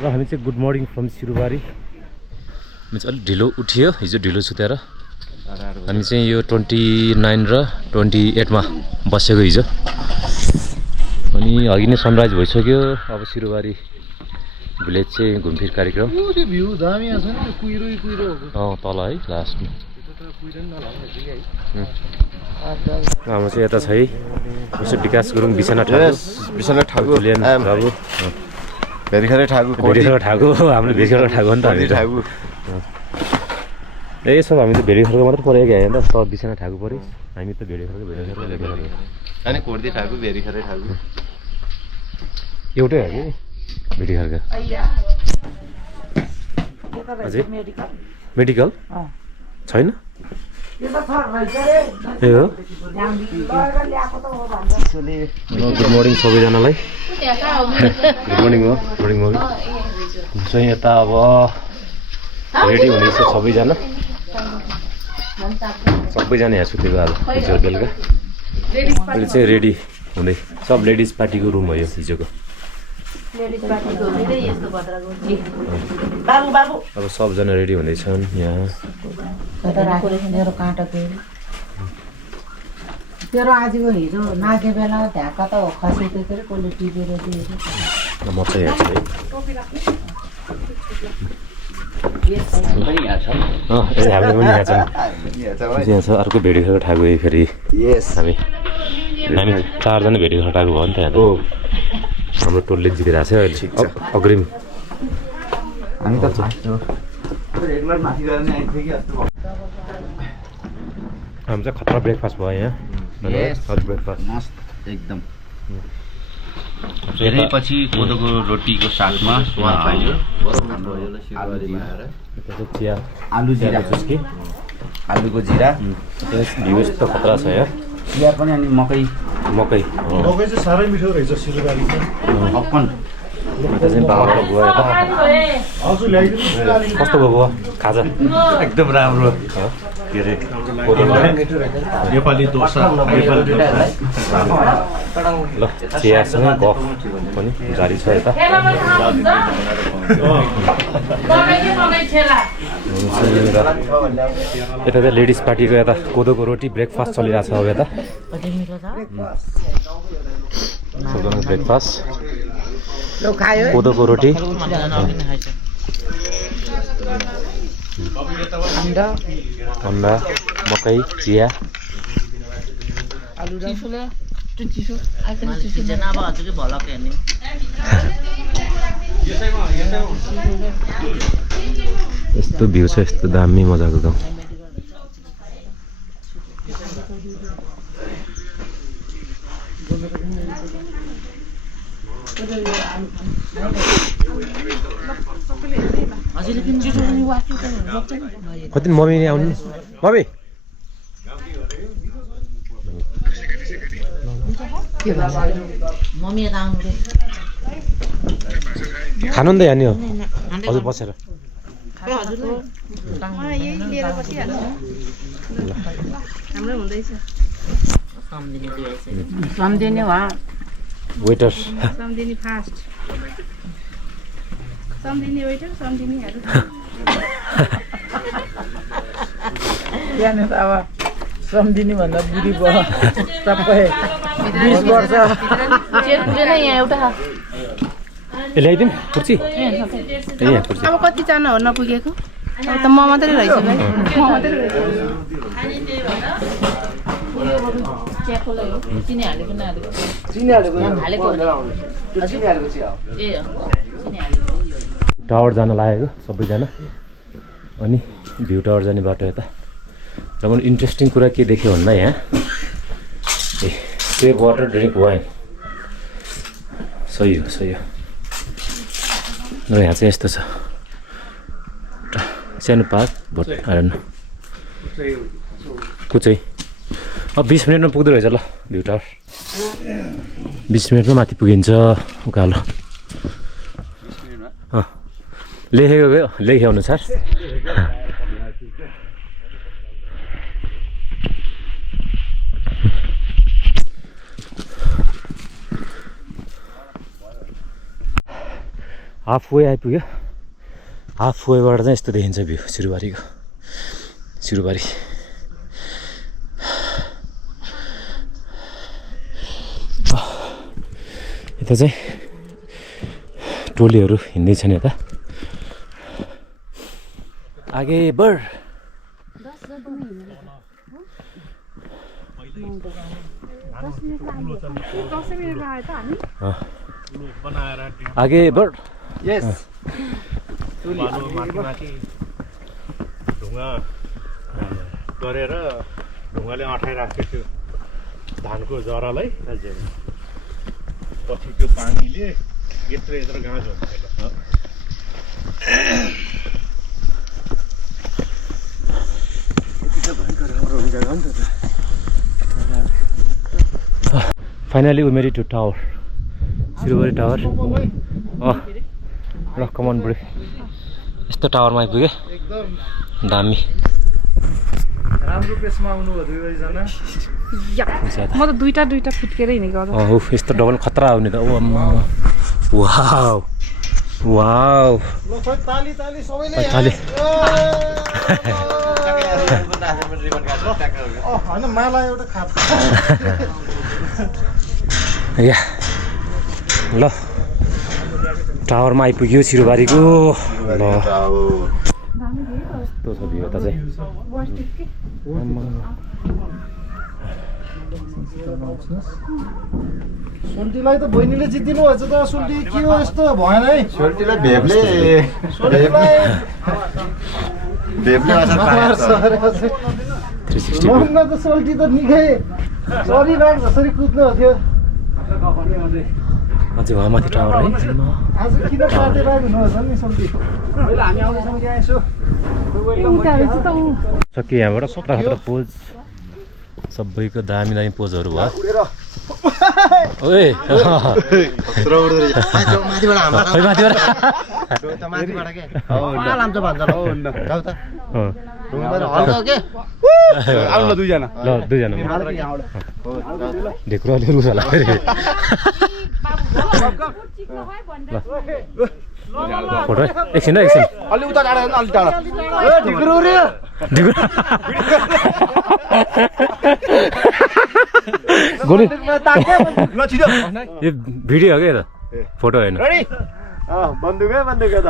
र हामी चाहिँ गुड मर्निङ फ्रम सिरुबारी। हामी चाहिँ अलिक ढिलो उठियो, हिजो ढिलो सुतेर। हामी चाहिँ यो 29 र 28मा बसेको हिजो। अनि अघि नै सनराइज भइसक्यो। अब सिरुबारी भिलेज चाहिँ घुमफिर कार्यक्रम। तल है लास्टमा हाम्रो चाहिँ यता छ है विकास गुरुङ, बिसना ठाकुर, भेरिखरै ठाकुर हाम्रो भेरिखर ठाकुर नि त हामी ए सब हामी त भेरिखरको मात्रै परेको होइन त, सब बिसना ठाकुर पऱ्यो। हामी त अनि कोर्दी ठाकुर भेरिखरै ठाकुर एउटै हो कि भेरिखरका। अझै मेडिकल छैन ए हो। गुड मर्निङ सबैजनालाई। गुड मर्निङ हो, मर्निङ मर्निङ। चाहिँ यता अब रेडी हुँदैछ सबैजना यहाँ सुतेको आज हिजो बेलुका। अहिले चाहिँ रेडी हुँदै सब लेडिज पार्टीको रुम हो यो हिजोको। अब सबजना रेडी हुँदैछन् यहाँ। तेरो आजको हिजो नाच्ने बेला ढ्याका त खसेको के अरे कसले टिपेर दिएको। म चाहिँ यहाँ छु है। हामीले पनि यहाँ छ अर्को भेडीखरको ठाकुर फेरि। हामी 4जना भेडीखरको ठाकुर भयो नि त यहाँ। हाम्रो टोलले जितिरहेको छ अहिले अग्रिम। हामी त हामी चाहिँ खतरा ब्रेकफास्ट भयो यहाँ। ब्रेकफास्ट मस्त एकदम। धेरै पछि कोदोको रोटीको साथमा स्वाद पाइयो। चिया, आलु जिरा चुस्की, आलुको जिरा भ्यू त खतरा छ यहाँ। चिया पनि अनि मकै मकै चाहिँ साह्रै मिठो रहेछ सिरुबारीको। अप्पन यता चाहिँ बाबाको बुवा यता हजुर ल्याइदिनु। कस्तो भयो बुवा खाजा? एकदम राम्रो। के अरे नेपाली डोसा ल चियासँग गफ पनि जारी छ यता। यता चाहिँ लेडिज पार्टीको यता कोदोको रोटी ब्रेकफास्ट चलिरहेको छ अब यता। सबजना ब्रेकफास्ट कोदोको रोटी, अन्डा, मकै, चिया। यस्तो भ्यू छ, यस्तो दामी मजाको गाउँ। कति मम्मी नै आउनु मम्मी खानु नि त यहाँ नि हो हजुर बसेर। वेटर सम्धिनी फास्ट सम्धिनी वेटर सम्धिनीहरु यहाँ त अब सम्धिनी भन्दा बुढी भयो सबै 20 वर्ष चेयर पुगेन यहाँ एउटा ल्याइदिउँ कुर्सी। यहाँ कुर्सी अब कति जना हो नपुगेको? अब त म मात्रै रहेछु भाइ, म मात्रै रहेछु। चिनी हालेको नहालेको? चिनी हालेको हालेको ए टावर जान लागेको सबैजना। अनि भ्यू टावर जाने बाटो यता। र मैले इन्ट्रेस्टिङ कुरा के देखेँ भन्दा यहाँ सेभ वाटर ड्रिङ्क वाइन सही हो सही हो। र यहाँ चाहिँ यस्तो छ सानो पार्क भोट आएन कुचै। अब 20 मिनटमा पुग्दो रहेछ ल भ्यू टावर। 20 मिनटमा माथि पुगिन्छ उकालो। लेखेको गयो लेखे अनुसार। हाफ वे आइपुग्यो हाफ वेबाट चाहिँ यस्तो देखिन्छ भ्यू सिरुबारीको सिरुबारी यता चाहिँ टोलीहरू हिँड्दैछन् यता आगे बढ आगे बढ यस ढुङ्गा गरेर ढुङ्गाले अँठाइराखेको थियो धानको जरालाई पछि त्यो पानीले यत्रो यत्रो गाँस हुन्छ finally we made it to tower Sirubari tower ल कमान बुढी यस्तो टावरमा आइपुग्यो दामी राम्रो पेसमा आउनु भयो दुईजना म त दुईटा फुटकेर हिँडेको यस्तो डबल खतरा आउने त ओ अम्मा वाउ वाउ ताली ताली सबैले ताली हैन माला एउटा खाप या ल टावरमा आइपुग्यो सिरुबारीको ल कस्तो छ भ्यू यता चाहिँ सोल्टीलाई त बहिनीले जित्दिनु भएछ त सोल्टी के हो यस्तो भएन है सोल्टीलाई भेबले मनमा त सोल्टी त निकै सरी ब्याग जसरी कुद्नु थियो अझै वहाँ माथि टावर है आज किन काटेर हुनुहुन्छ नि सोल्टी अहिले हामी आउँदैछौँ यहाँ यसो सक्यो यहाँबाट खतरा खतरा पोज सबैको दामी दामी पोजहरू भयो ओए आउनु दुईजना ल दुईजना ढेक्रो अलिक रुस होला फोटो एकछिन एकछिन अलि उता टाढा अलि टाढा ढिक्रो रे गोली ल छिटो यो भिडियो हो क्या त फोटो होइन रेडी बन्दुक है त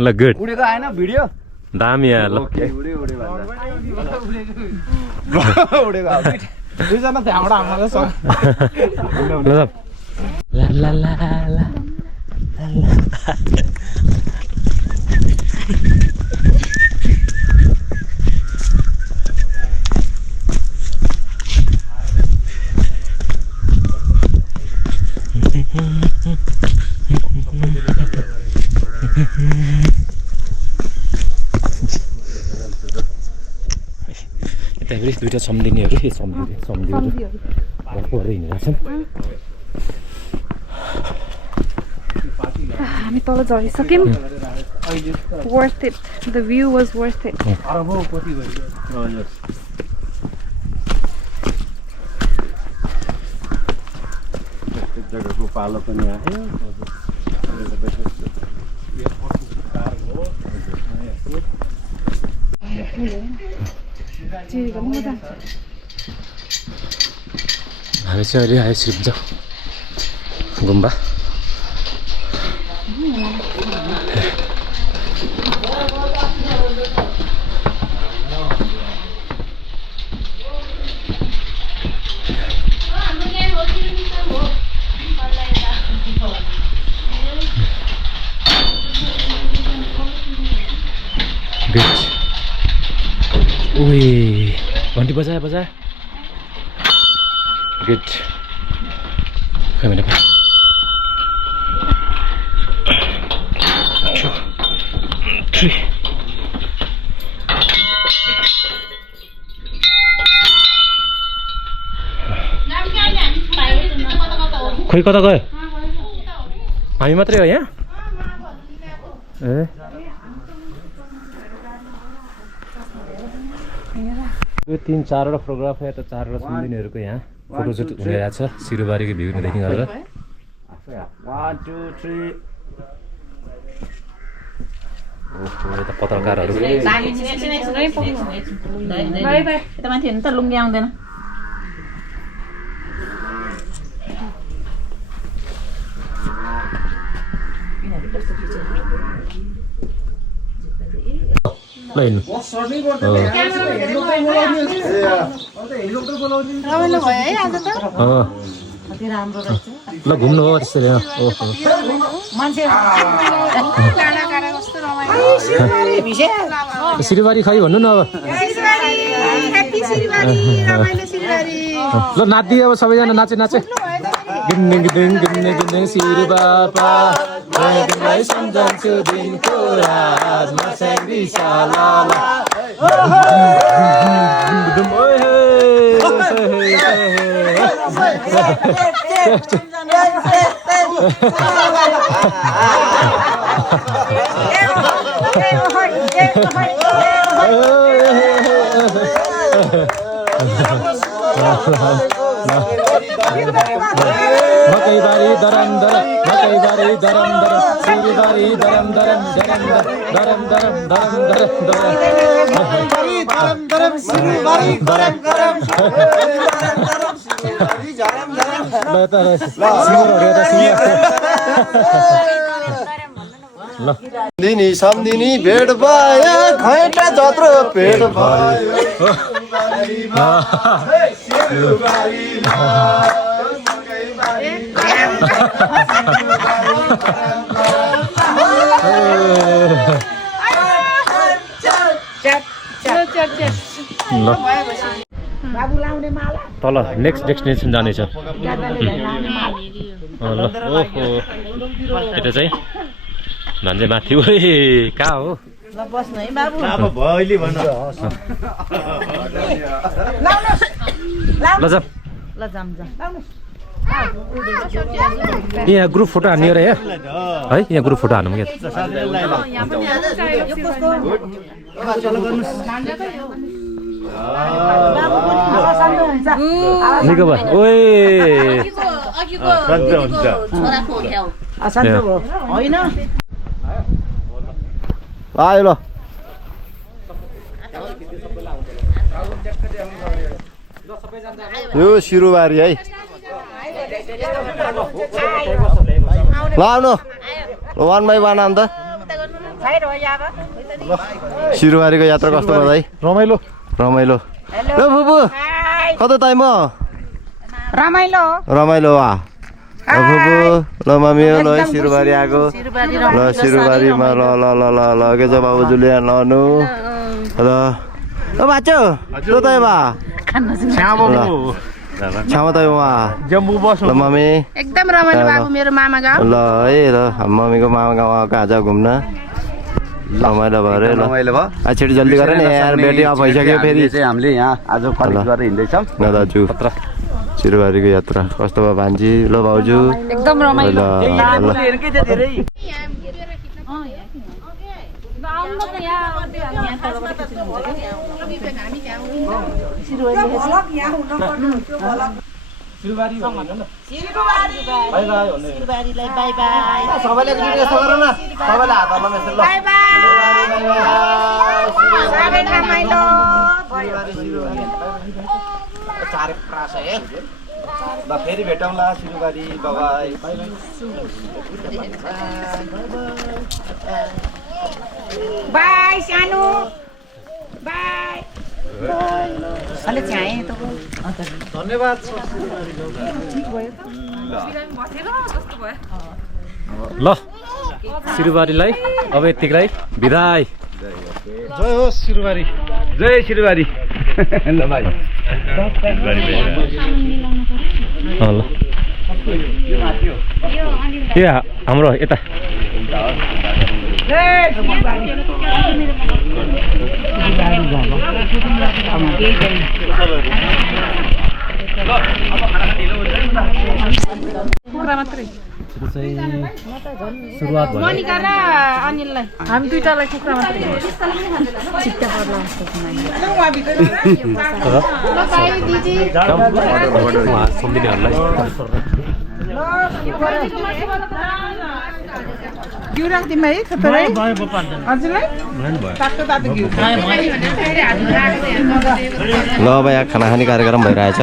ल गुड उडेको आएन भिडियो दामी यहाँ ल उडेको दुईजना त्यहाँबाट हाम्रो छ ला ला ला ला यता फेरि दुइटा सम्झिनेहरू सम्झिनेहरू पढ्दै हिँडिरहेको छन् हामी तल झरिसक्यौँ worth it the view was worth it जग्गाको पालो पनि आयो हामी चाहिँ अहिले आयो श्रीपुजा गुम्बा उही घन्टी बजाए गुड खै मैले खोइ कता गयो हामी मात्रै हो यहाँ ए यो 3-4वटा फोटोग्राफ या त 4वटा सुन्दिनेहरूको यहाँ फोटोसुट हुने रहेछ सिरुबारीको भ्यू देखि गरेर 1 2 3 यता पत्रकारहरू यता माथि हेर्नु त लुङ्गी आउँदैन ल हिँड्नु ल घुम्नु हो त्यसरी ओहो मान्छे सिरुबारी खै भन्नु न अब ल नाच्दियो अब सबैजना नाचे नाचे गिन्दिङ गिन्दिङ गिन्दिङ गिन्दिङ सिरुबापा तिमीलाई सम्झन्छु दिनको रातमा स्याङ्री सालाला मकैबारी दरम दरम मकैबारी दरम दरम सिरुबारी दरम दरम दरम दरम दरम दरम दरम दरम मकैबारी दरम दरम सिरुबारी दरम दरम ल त सिमरहरु यता सिमर ल दिनी सम्दिनी भेट भयो खैटा जत्रो पेट भयो तल नेक्स्ट डेस्टिनेसन जानेछ ल ओहो यता चाहिँ भन्दै माथि ओए कहाँ हो ल बस्नु है बाबु अब भइली भन ल जाम ल जाम जाम यहाँ ग्रुप फोटो हान्ने हो र यहाँ है यहाँ ग्रुप फोटो हानौँ क्या निको भयो ओए होइन आयो ल यो सिरुबारी है ल आउनु 1 बाइ 1 आउनु त सिरुबारीको यात्रा कस्तो भयो भाइ रमाइलो रमाइलो ल बुबु कता ताइ म रमाइलो रमाइलो वा बुबु ल मम्मी ल सिरुबारी आएको ल सिरुबारीमा ल ल ल ल ल के छ बाबुजुले लनु र ओ बाचो जो ताइ बा छामा ताइ वा जम्बु बस ल मम्मी एकदम रमाइलो बाबु मेरो मामा गाउँ ल है ल मम्मीको मामा गाउँ आएको आज घुम्न रमाइलो भयो रे ल रमाइलो भयो छिटो जल्दी गर नि यार बेटी अफ भइसक्यो फेरि चाहिँ हामीले यहाँ आज कलेज गरेर हिँड्दैछौँ ल दाजु सिरुबारीको यात्रा कस्तो भयो भान्जी ल भाउजू एकदम ल रमाइलो सिरुबारीलाई बाई बाई सबैले यस्तो गर न सबैले हात हाल्नु यसो ल बाई बाई सबै रमाइलो चारे प्रास है ल फेरि भेटौँला सिरुबारी बाबाई बाई सानो बाई अलि छाए त धन्यवाद ल सिरुबारीलाई अब यतिकै बिदाई जय होस् सिरुबारी जय सिरुबारी ल भाइ ल यो हाम्रो यता कुखुरा मात्रै त्यो चाहिँ सुरुवात भयो मनिका र अनिललाई हामी दुईटालाई कुखुरा मात्रै चित्त पर्ला जस्तो सम्झिनेहरूलाई घिउ राख्दिमा है खतरै हजुरलाई तातो तातो घिउ ल अब यहाँ खाना खाने कार्यक्रम भइरहेछ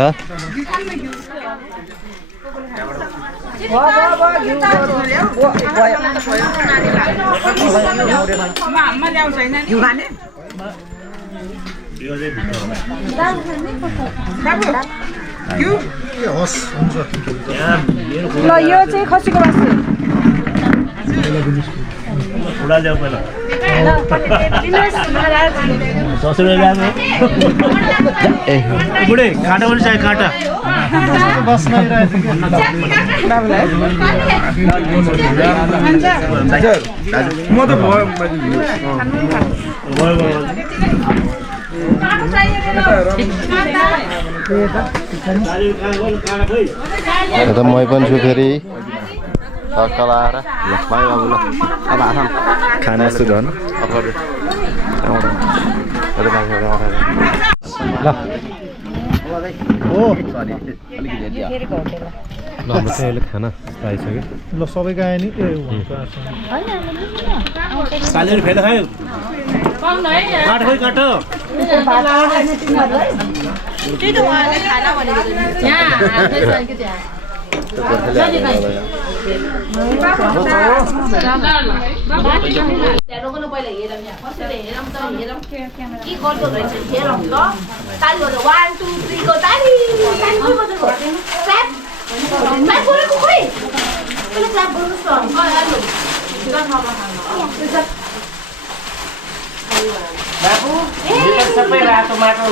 घिउ खाने ल यो चाहिँ खसीको मासु उडा ल्याऊ पहिला बुढे काँटा पनि चाहियो काँटा म त त मै पनि छु फेरि टक्क लाएर ल भाइ बाबु ल अब आराम खाना जस्तो झन् ल हाम्रो चाहिँ अहिले खाना आइसक्यो ल सबैको आयो नि सालेर फेला खायो काट खोइ काट सबै रातो माटो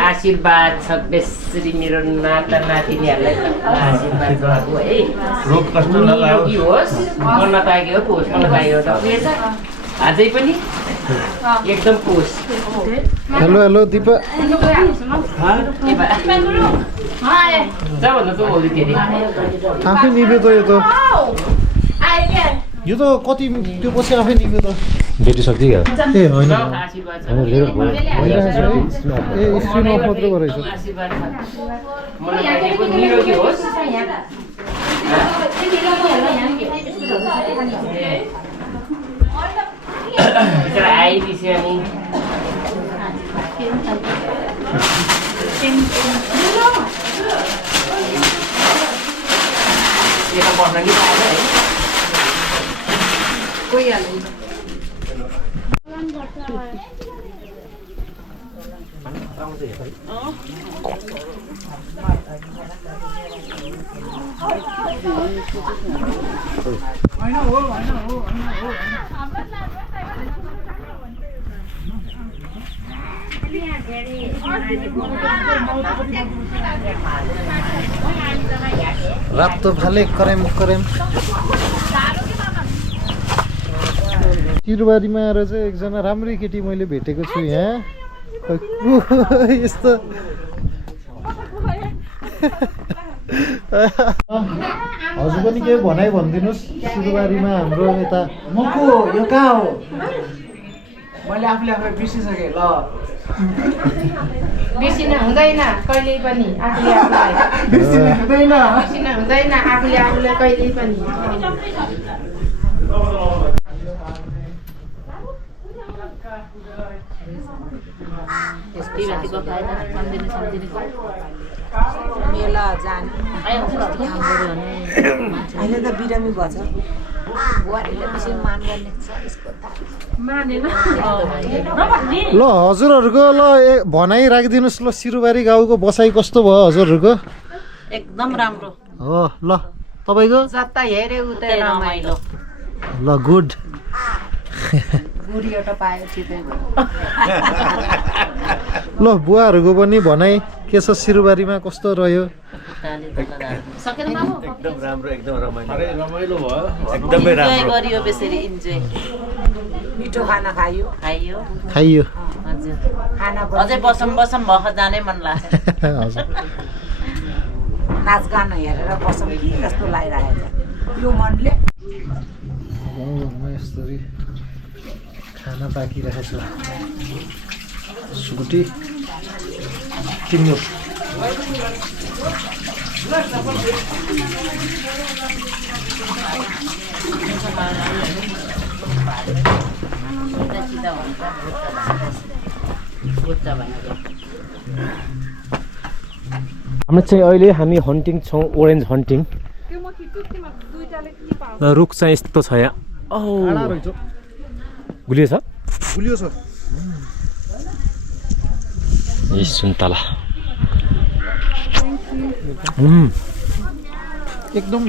आशीर्वाद छ बेसरी मेरो नाता नातिनीहरूलाई आशीर्वाद भएको है रोग कष्ट निरोगी होस् गर्न पाएको हो होस् गर्न पाएको हो अझै पनि एकदम पोस हेलो हेलो दिपा सबभन्दा त बोल्दै थिएँ आफै निभ्यो त यो त कति त्यो पछि आफै निभ्यो त भेटिसक्यो क्या ए होइन आशीर्वाद छ ए स्क्रिन अफ मात्रै गरेछ आशीर्वाद छ मलाई पाएको निरोगी होस् बिचरा आइपिसी अनि यता बस्न कि पाएन है रातो फाले करेम करेम चिरबारीमा आएर चाहिँ एकजना राम्रै केटी मैले भेटेको छु यहाँ यस्तो हजुर पनि केही भनाइ भनिदिनुहोस् चिरबारीमा हाम्रो यता मको यो कहाँ हो मैले आफूले आफै बिर्सिसकेँ ल बिर्सिन हुँदैन कहिल्यै पनि आफूले आफूलाई बिर्सिन हुँदैन आफूले आफूलाई कहिल्यै पनि मेला जाने अहिले त बिरामी भएछ बुहारीले बेसी मान गर्ने छ यसको ल हजुरहरूको ल भनाइ राखिदिनुहोस् ल सिरुबारी गाउँको बसाइ कस्तो भयो हजुरहरूको एकदम राम्रो हो ल तपाईँको जता हेरे उतै रमाइलो ल गुड गुडी एउटा पायो टिपेको ल बुवाहरूको पनि भनाइ के छ सिरुबारीमा कस्तो रह्यो एकदम राम्रो एकदम रमाइलो भयो एकदमै राम्रो गरियो बेसरी इन्जोय मिठो खाना खाइयो खाइयो हजुर खाना अझै बसम भख जानै मन लाग्छ हजुर नाचगान हेरेर बसौँ कि जस्तो लागिरहेको छ यो मनले गाउँघरमा यसरी खाना पाकिरहेछ सुकुटी तिम्रो हाम्रो चाहिँ अहिले हामी हन्टिङ छौँ ओरेन्ज हन्टिङ रुख चाहिँ यस्तो छ यहाँ आडा रहेछ गुलियो छ गुलियो छ यी सुन्तला एकदम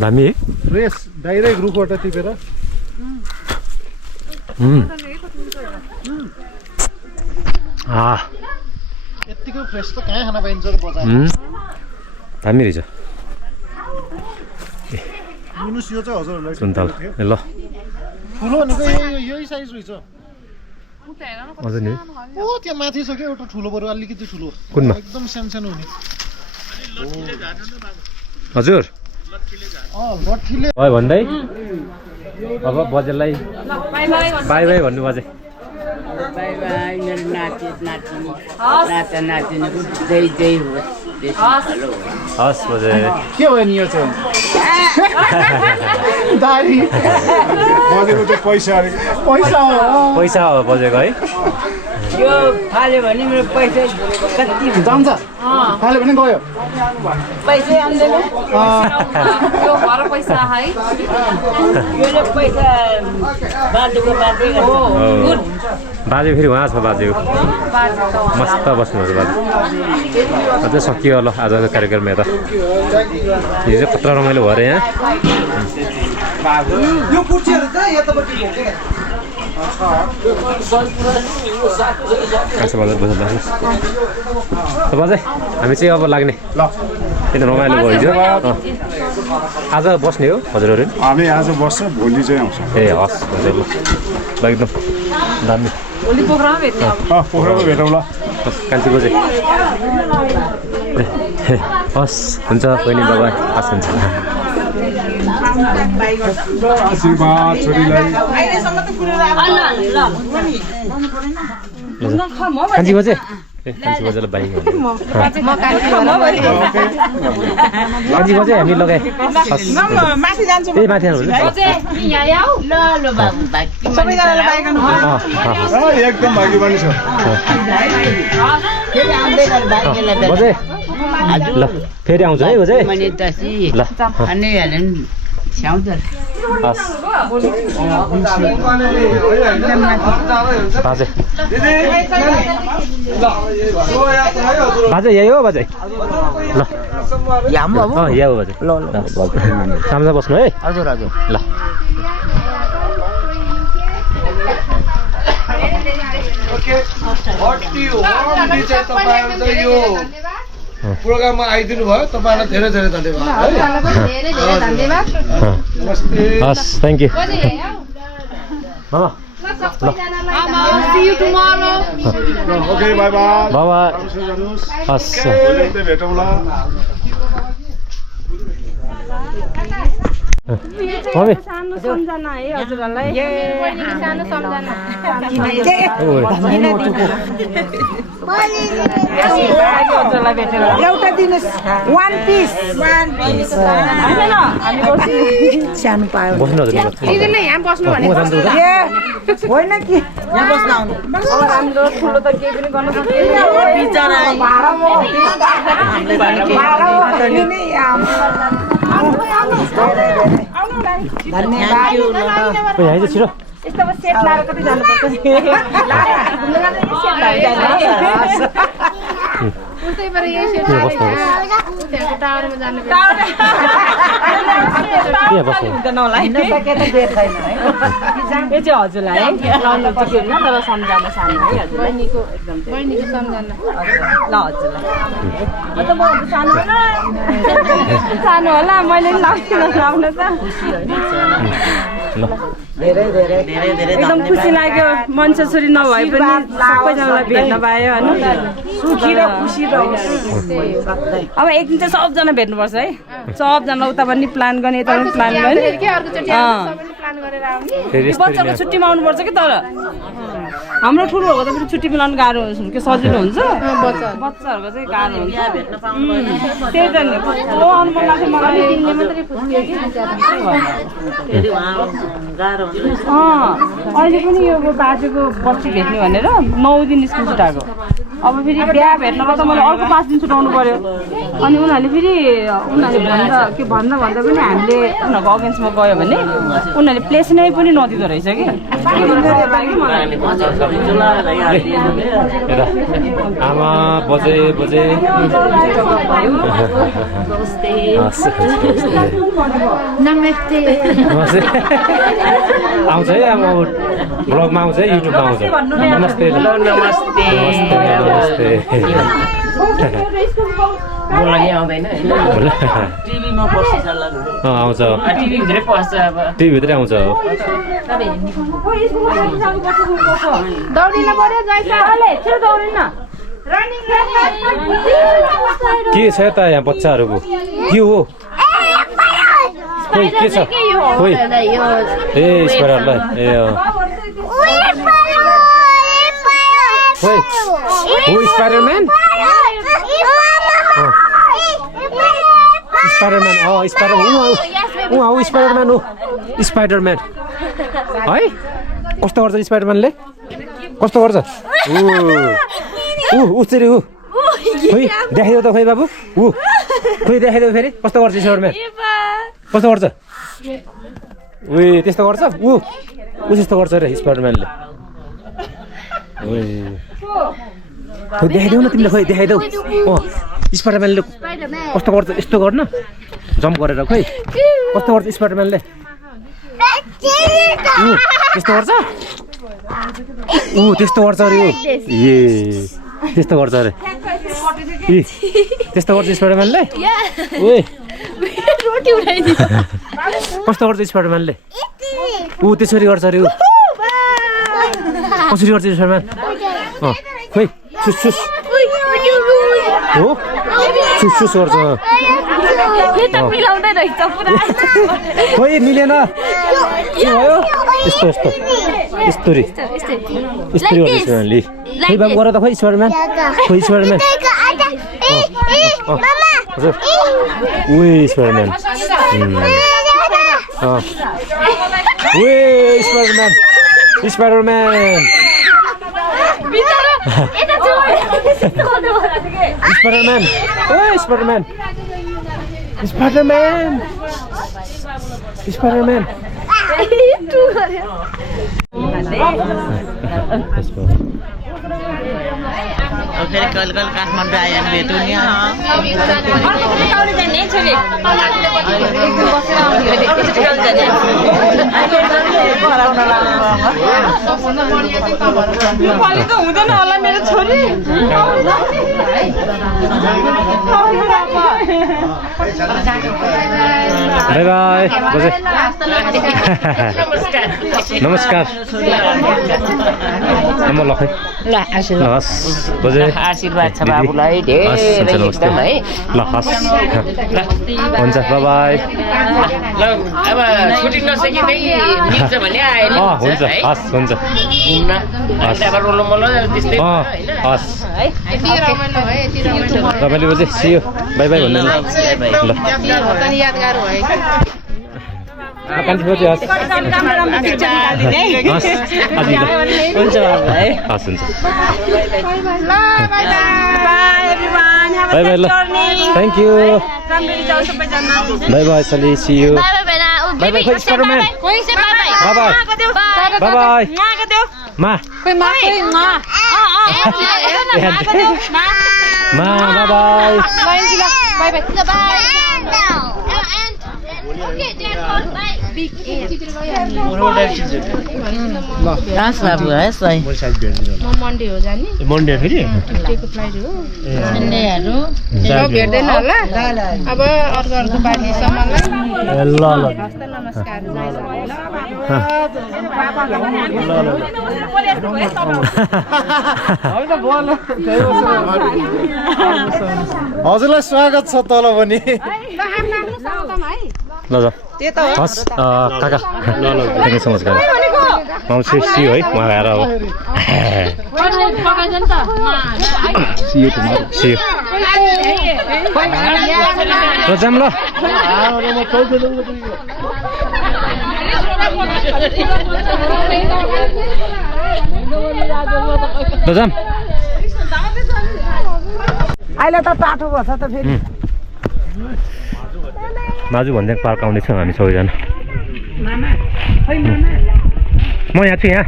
दामी है फ्रेस डाइरेक्ट रुखबाट टिपेर यत्तिको फ्रेस त कहाँ खान पाइन्छ र बजार दामी रहेछ मुनुस यो चाहिँ हजुरहरूलाई सुन्तला ए ल ठुलो भनेको यही साइज रहेछ हजुर नि ओ त्यहाँ माथि छ क्या एउटा ठुलो बरु अलिकति ठुलो कुनमा एकदम सानो हुने हजुर लट्ठीले भयो भन्दै अब बजेलाई बाई बाई भन्नु बजे बाई बाई मेरो नाति नातिनी नाता नातिनीको जय जय होस् हस् बजे के भयो नि यो चाहिँ दारी बजेको चाहिँ पैसा हो पैसा हो बजेको है यो फाल्यो भने मेरो पैसा कति जान्छ फाल्यो भने गयो पैसै आउँदैन यो घर पैसा है यो पैसा बाजेको बाजे बाजे फेरि उहाँ छ बाजेको मस्त बस्नुहुन्छ बाजे अझै सकियो ल आजको कार्यक्रम यता यो चाहिँ कत्रो रमाइलो भयो अरे यहाँ बजे हामी चाहिँ अब लाग्ने ल किन रमाइलो भयो हिजो आज बस्ने हो हजुरहरू हामी आज बस्छ भोलि चाहिँ आउँछ ए हस् हजुर ल एकदम दामी भोलि पोखरामा भेट्ने अब पोखरामा भेटौँ ल कान्छी बजे हस् हुन्छ बहिनी बाबा हस् हुन्छ आशीर्वाद छोरीलाई कान्छी बजे ए कान्छी बजेलाई बाइक कान्छी बजे हामी लगाए माथि जान्छु ए माथि एकदम भाग्यमानी छ बजे ल फेरि आउँछ है बजे ल हस् बाजे बाजे यही हो बाजे ल यहाँ हो बाजे ल सामना बस्नु है हजुर हजुर ल प्रोग्राममा आइदिनु भयो तपाईँलाई धेरै धेरै धन्यवाद हस् thank you See you tomorrow. Okay by by बाबा हस् भेटौँला मम्मी सानो सम्झना है हजुरहरूलाई सानो सम्झना एउटा दिनुहोस् वान पिस सानो पायो बस्नु हजुर यहाँ बस्नु भने होइन कि यहाँ बस्न आउनु राम्रो ठुलो त केही पनि गर्न यहाँ छिटो यस्तो सेट लाएर कतै जानुपर्छ सानो होला मैले लाउन त एकदम खुसी लाग्यो मान्छे छोरी नभए पनि सबैजनालाई भेट्न पायो होइन अब एक दिन चाहिँ सबजना भेट्नुपर्छ है सबजना उता पनि प्लान गर्ने यता पनि प्लान गर्ने बच्चाको छुट्टीमा आउनुपर्छ कि तर हाम्रो ठुलोहरूको त फेरि छुट्टी मिलाउनु गाह्रो हुन्छ कि सजिलो हुन्छ बच्चाहरूको चाहिँ गाह्रो हुन्छ त्यही त नि कस्तो आउनु मन लाग्छ मलाई अहिले पनि यो बाजेको बच्ची भेट्ने भनेर 9 दिन स्कुल छुटाएको अब फेरि बिहा भेट्नको त मैले अर्को 5 दिन छुटाउनु पर्यो अनि उनीहरूले भन्दा पनि हामीले उनीहरूको अगेन्स्टमा गयो भने उनीहरूले प्लेस नै पनि नदिँदो रहेछ कि आमा बजे आउँछ है अब ब्लगमा आउँछ है युट्युबमा आउँछ नमस्ते नमस्ते बोल्न आउँदैन टिभीमा पस्छ आउँछ टिभी भित्रै पस्छ अब टिभीभित्रै आउँछ दौडिन पर्यो छिटो दौडिन के छ त यहाँ बच्चाहरूको के हो खोइ के छ खोइ ए स्पाइडरलाई ए खोइ हो स्पाइडरम्यान स्पाइडरम्यान स्पाइडरम्यान हो स्पाइडरम्यान है कस्तो गर्छ स्पाइडरम्यानले कस्तो गर्छ उसरी खोइ देखाइदेऊ त खोइ बाबु खोइ देखाइदेऊ फेरि कस्तो गर्छ स्पाइडरम्यान कस्तो गर्छ त्यस्तो गर्छ त्यस्तो गर्छ अरे स्पाइडरम्यानले देखाइदेऊ न तिमीले खोइ देखाइदेऊ स्पाइडरम्यानले कस्तो गर्छ यस्तो गर्न जम्प गरेर खोइ कस्तो गर्छ स्पाइडरम्यानले त्यस्तो गर्छ त्यस्तो गर्छ अरे त्यस्तो गर्छ अरे त्यस्तो गर्छ स्पाइडरम्यानले कस्तो गर्छ स्पाइडरम्यानले त्यसरी गर्छ अरे कसरी गर्छ स्पाइडरम्यान खोइ सुस हो सुस गर्छ खोइ मिलेन यस्तो यस्तरी गर्छ स्पाइडरम्यानले खोइ बाबु गर त खोइ स्पाइडरम्यान खोइ स्पाइडरम्यान हजुर स्पाइडरम्यान स्पाइडरम्यान Spider-Man! फेरि कल काठमाडौँ आयो भने भेटौँ नि हुँदैन होला मेरो छोरी बाई बाई नमस्कार आशीर्वाद छ बाबुलाई धेरै एकदम है ल हस् हुन्छ बाई अब छुट्टी नसकिँदै मिल्छ भने आयो हुन्छ हस् हुन्छ घुम्न अब रोलो मोलो त्यस्तै हस् तपाईँले चाहिँ सियो बाई बाई भन्नु ल यादगार भयो कान्छी बजी हस् हुन्छ हस् हुन्छ बाई बाई ल थ्याङ्क यू बाई बाई सली सी यू बाई बाई खोइ Spider-Man by by by by मा बाई बाई हस् बाबु हस् है मन्डे हो जाने मन्डे फेरि मन्डेको फ्लाइट हो अन्यहरू भेट्दैन होला अब अर्को पार्टीसम्मलाई ल ल हस्त नमस्कार हजुरलाई स्वागत छ तल पनि ल ल हस् काका थ्याङ्क यू सो मच काका आउँछु सी है म आएर अब सी ल जाम ल ल जाम अहिले त टाठो भएछ त फेरि माजु भन्दै पार्क आउँदैछौँ हामी सबैजना म यहाँ छु यहाँ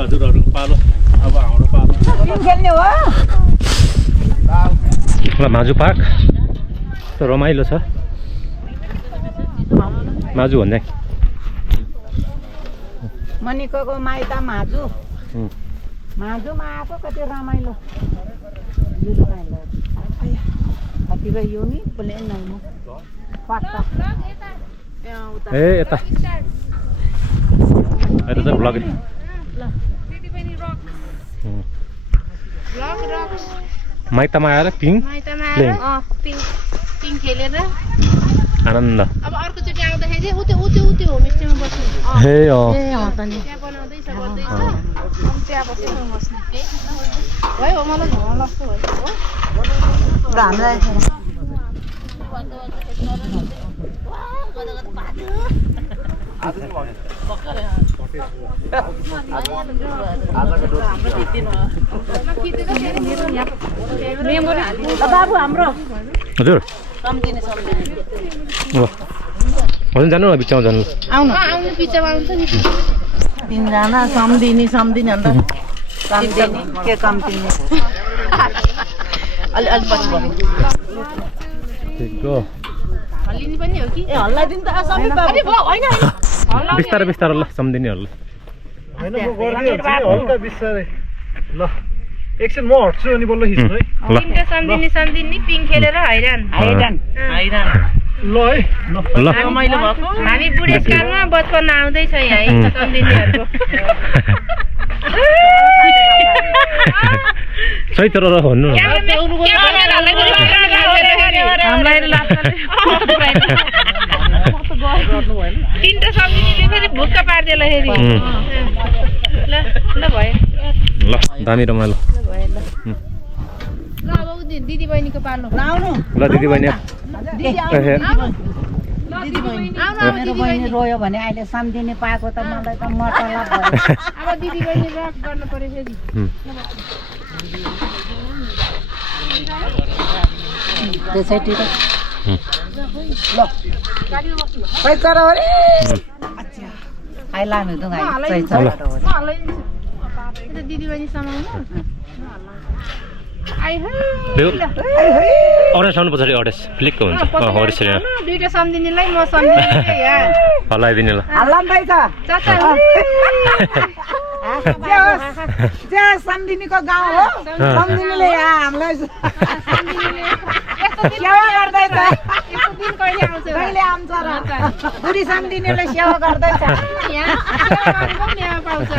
हजुरहरूको पालो अब हाम्रो पालो खेल्ने हो ल माजु पार्क कस्तो रमाइलो छ माजु भन्दै मनिको माइत माजु माजुमा आएको कति रमाइलो कतिपय यो नि प्लेन नाइमा ए यता यता चाहिँ ब्लग माइतमा आएर पिङ प्लेङ पिङ खेलेर आनन्द अब अर्कोचोटि आउँदाखेरि चाहिँ उतै होमस्टेमा बस्नु हे त्यहाँ बनाउँदैछ गर्दैछ त्यहाँ बसेर बस्नु भयो मलाई घरमा लस्तो भयो हो हामीलाई बाबु हाम्रो हजुर हजुर जानु न बिचमा जानु आउनु पिछामा आउँछ नि तिनजना सम्धिनी अन्त सम्धिनी के कम्तिनी अलि पछि भन्नु हल्लिनी पनि हो कि ए हल्लाइदिनु त सबै बाबु होइन बिस्तारै बिस्तारै ल सम्झिनेहरूलाई होइन म गरिदिइहाल्छु नि हल्का बिस्तारै ल एकछिन म हट्छु अनि बल्ल खिच्नु है ल तिनटा सम्धिनी पिङ खेलेर हैरान ल है ल रमाइलो भएको हामी बुढेसकालमा बचपन आउँदैछ है सम्धिनीहरूको सही तर भन्नु न तिनटा सम्धिनीले फेरि भुक्क पारिदिएला फेरि ल भयो ल दामी रमाइलो ल अब दिदी बहिनीको पालो आउनु ल दिदी बहिनी मेरो बहिनी रोयो भने अहिले सम्धिनी पाएको त मलाई त मटला भयो अब दिदी बहिनी रक गर्नु पर्यो फेरि त्यसैतिर ल पैसा रे आई लानु दु गाई पैसा दिदी बहिनी समाउनु अडेस आउनु पछाडि अडेस फ्लिकको हुन्छ अडेस दुईटा सम्धिनीलाई म सम्धिनी यहाँ हल्लाइदिने ल हल्ला पनि छ चाचा जे सम्धिनीको गाउँ हो सम्धिनीले यहाँ हामीलाई सेवा गर्दैछ यस्तो दिन कहिले आउँछ कहिले आउँछ र बुढी सम्धिनीले सेवा गर्दैछ यहाँ सेवा गरेको पनि यहाँ पाउँछ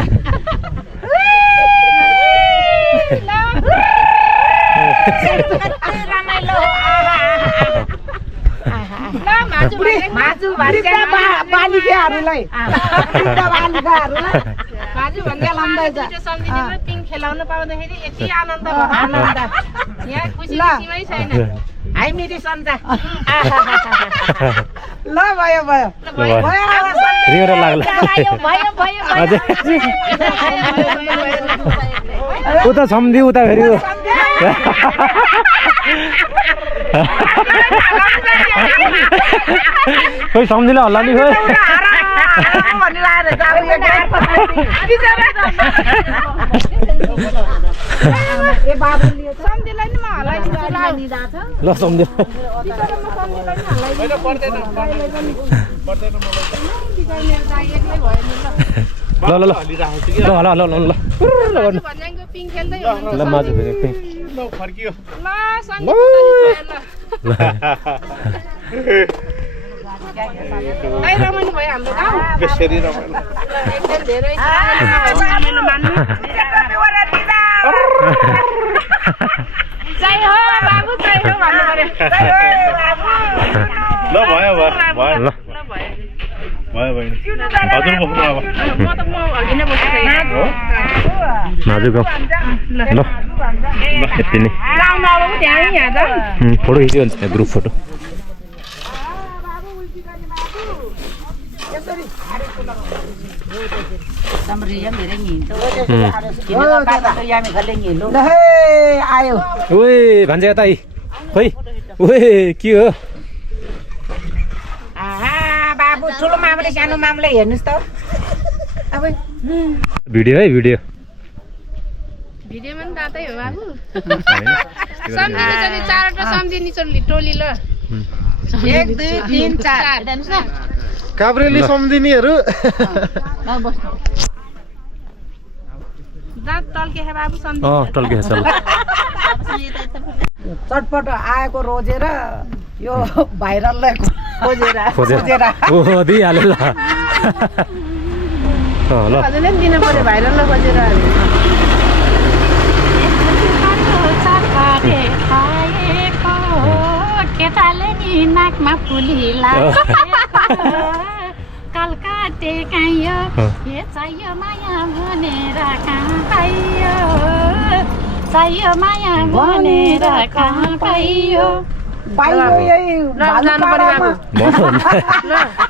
रमाइलो बालिकाहरूलाई पिङ खेलाउन पाउँदाखेरि यति आनन्द यहाँ खुसी खुसीमै छैन हाई मिरी सन्जा ल भयो लाग्ला भयो उता सम्झि उता फेरि खोइ सम्झिले हल्ला नि खोइ ल सम्झ्यो ल ल ल ल ल ल ल माझो फर्कियो रमाइलो भयो हाम्रो गाउँ बेसरी रमाइलो जय हो बाबु जय हो भन्नु पर्यो ल भयो भयो ल भयो बहिनी हजुर बस्नु अब म त म अघि नै बसिसकेको माझो गाउँ ल यति नै आउनु अब त्यहाँ यहाँ जाउँ फोटो खिच्यो भने ग्रुप फोटो आयो ओए भान्जा यता आई खोइ ओए के हो बाबु ठुलो मामले सानो मामले हेर्नुहोस् त अब भिडियो है भिडियो भिडियोमा पनि दातै हो बाबु सम्झिनु छ नि 4वटा सम्झिनी टोली ल 1 2 3 4 हेर्नुहोस् न काभ्रेली सम्झिनीहरू दाँत टल्के हे बाबु सम्झिनी टल्के छ चटपट आएको रोजेर यो भाइरललाई खोजेर ओ दिइहाल्यो ल ल हजुरले पनि दिन पर्यो भाइरललाई खोजेर केटाले नि नाकमा फुली कलकाटे काइयो के चाहियो माया भनेर कहाँ पाइयो चाहियो माया भनेर कहाँ पाइयो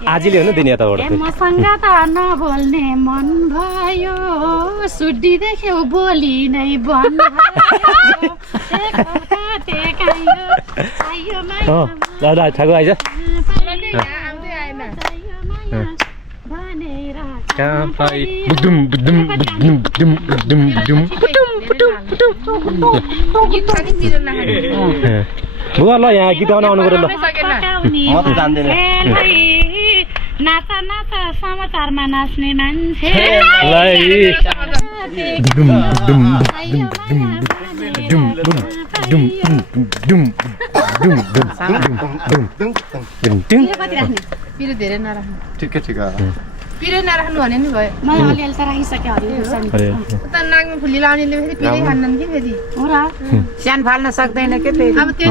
आजीले हो नि दिने यताबाट मसँग त नबोल्ने मन भयो सुड्डी देख्यौ बोली नै बन ठाकु आइज बुवा ल यहाँ गीत गाउन आउनु पर्यो ल म त जान्दिनँ नाचा नाचा समाचारमा नाच्ने मान्छे पिरो धेरै नराख्नु ठिकै पिरो नराख्नु भने नि भयो मैले अलिअलि त राखिसक्यो उता नाकमा फुली लाउनेले फेरि पिरै खान्नन् कि फेरि हो र स्यान फाल्न सक्दैन के फेरि अब त्यो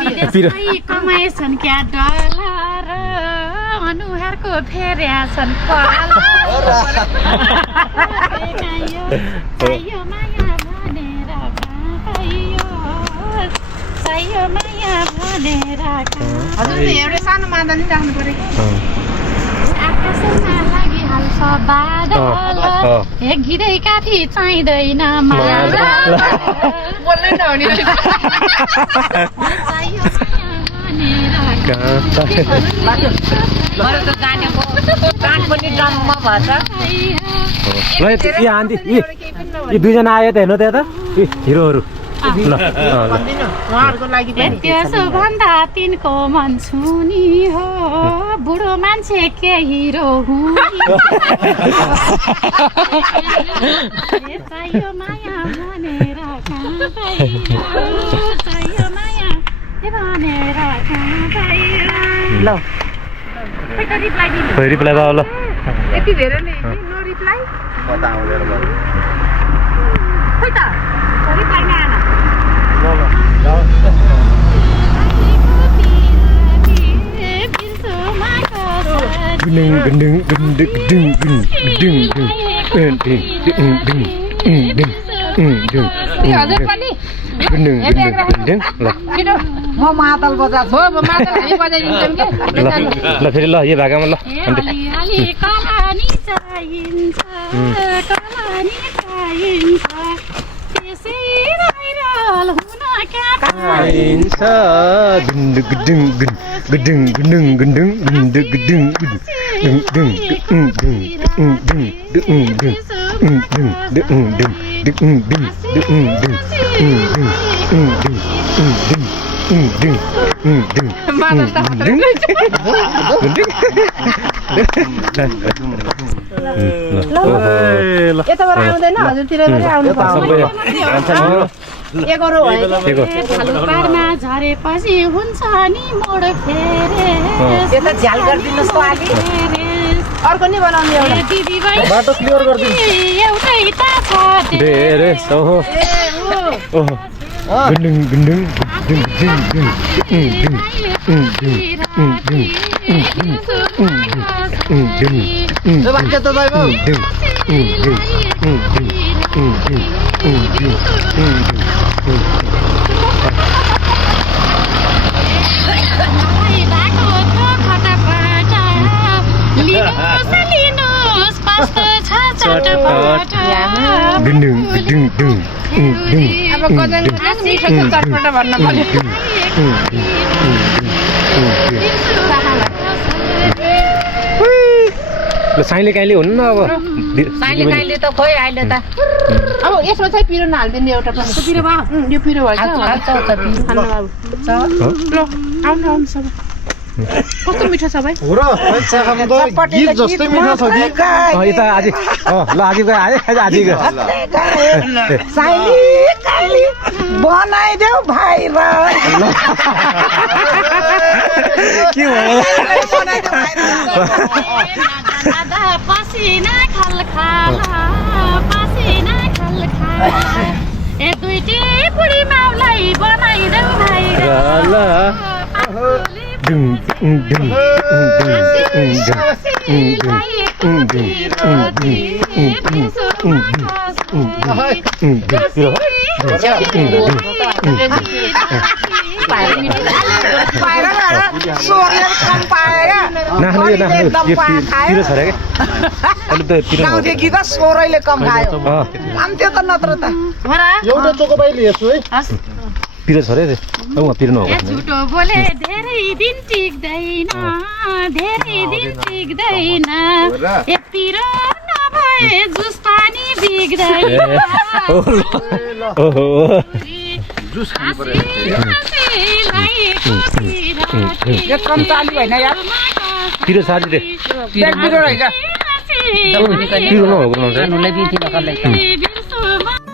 विदेशमै कमाएछन् क्या डलर अनुहारको फेर्या छन् चाहियो माया भनेर चाहियो माया भनेर हजुरले एउटै सानो मादा नि राख्नु पर्यो कि आकाशमा लागिहाल्छ बादल एक गिरै काठी चाहिँदैन माला बोल्नै नहुने ल आन्टी यी दुईजना आयो त हेर्नु त्यहाँ त हिरोहरू त्यसो भन्दा तिनको मन छुनी हो बुढो मान्छे के हिरो हुँ चाहियो माया भनेर कहाँ पाइयो चाहियो माया भनेर कहाँ पाइयो ल रिप्लाई भयो ल यति धेरै नै नो रिप्लाई कता आउँदैन मलाई खोइ त रिप्लाई नआएन हजुर पनि म मादल बजाएको हो मादल हामी बजाइदिन्छौँ ल फेरि ल यो भागामा ल अलिअलि कहानी चाहिन्छ कहानी चाहिन्छ छ गुन्डुक गुडुङ गुन गुडुङ गुडुङ गुडुङ गुन्डुक गुडुङ गुडुङ दुङ दुङ दुङ दुङ दुङ दुङ दुङ दुङ दुङ दुङ दुङ दुङ दुङ यताबाट आउँदैन हजुरतिर आउनु पारमा झरेपछि हुन्छ नि मोड फेरे यता झ्याल गरिदिनुहोस् त अलि अर्को नि बनाउने एउटा दिदी भाइ बाटो क्लियर गरिदिनु एउटै त छ धेरै ओहो ओहो गुडुङ गुडुङ दुङ दुङ दुङ अब गजन मिठो छ चटपटा भन्न पर्यो साइले काइले हुनु न अब साइले काइले त खोइ अहिले त अब यसमा चाहिँ पिरो नहालिदिने एउटा पनि पिरो भयो यो पिरो भएछ ल आउनु आउनु सबै कस्तो मिठो छ भाइ हो र पैसा खानु त गीत जस्तै मिठो छ कि यता आजी ल आजी गयो आजी गयो साइली काइली बनाइदेऊ भाइ र के भयो पसिना खलखाला पसिना खलखाला ए दुईटी बुढी माउलाई बनाइदेऊ भाइ ल दुङ दुङ दुङ पिरो छ रे गाउँदेखि त सोरैले कम खायो अन्त्य त नत्र त एउटा चोकोबाई लिएछु है पिरो छ रे पिरो नभएको झुटो बोले धेरै दिन टिक्दैन धेरै दिन टिक्दैन एक पिरो नभए जुस पानी बिग्दैन यो कम चालु होइन यार पिरो साथी रे पिरो रहेछ पिरो नभएको दिन्थ्यो